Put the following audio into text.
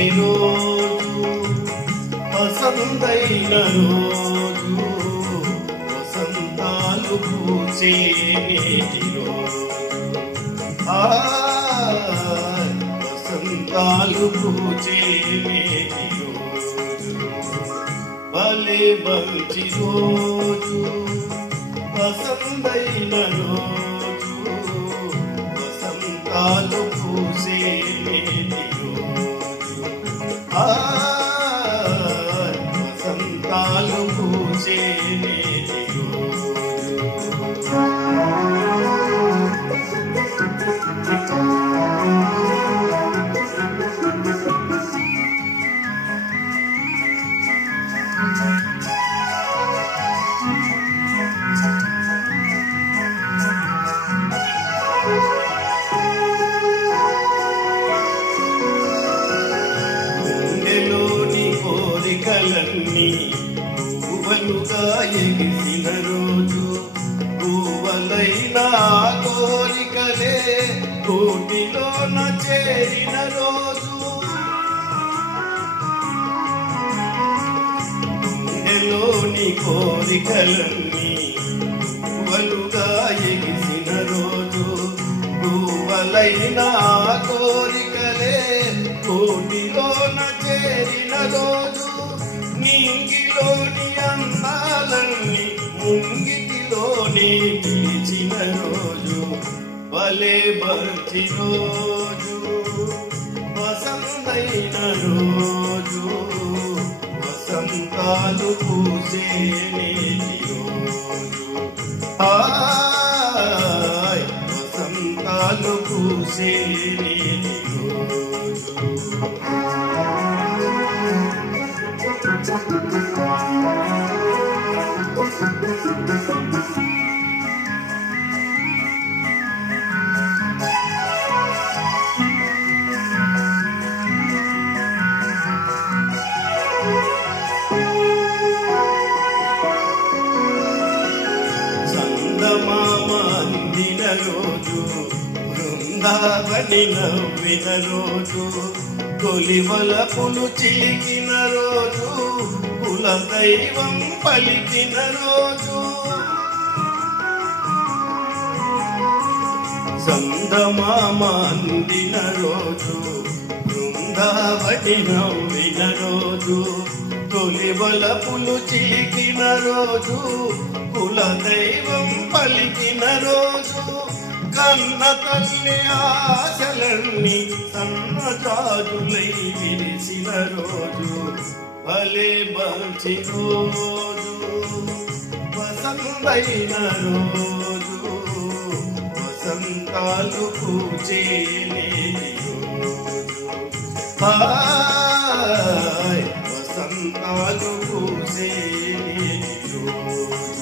రోజు వసంతైన రోజు వసంతాలు పూచే నేటి రోజు వసంతాలు పూచే నేటి రోజు భలే మంచి రోజు వసంతైన రోజు వసంతాలు పూసే నేటి రోజు వసంతాలు పూసే నేటి రోజు కోరికలన్నీ పువ్వులుగా ఎగిసిన రోజు పువ్వులైన కోరికలే కోటిలోన చేరిన రోజు గుండెలోని కోరికలన్నీ పువ్వులుగా ఎగిసిన రోజు పువ్వులైన కోరికలే కోటిలోన చేరిన రోజు నింగిలోని అందాలన్నీ ముంగిటిలోని పిలిచిన రోజు భలే భర్తి రోజు వసంతైన రోజు వసంతాలు పూసే నేటి రోజు వసంతాలు పూసే నేటి రోజు చందమామ అందిన రోజు బృందావని నవ్విన రోజు తొలివలపులు చిలికిన రోజు కుల దైవం పలికిన రోజు చందమామ అందిన రోజు బృందావని నవ్విన రోజు తొలివలపులు చిలికిన రోజు కుల దైవం పలికిన రోజు కన్న తల్లి ఆశలన్నీ సన్నజాజులై విరిసిన రోజు భలే మంచి రోజు వసంతైన రోజు వసంతాలు పూచే నేటి రోజు వసంతాలు పూసే నేటి రోజు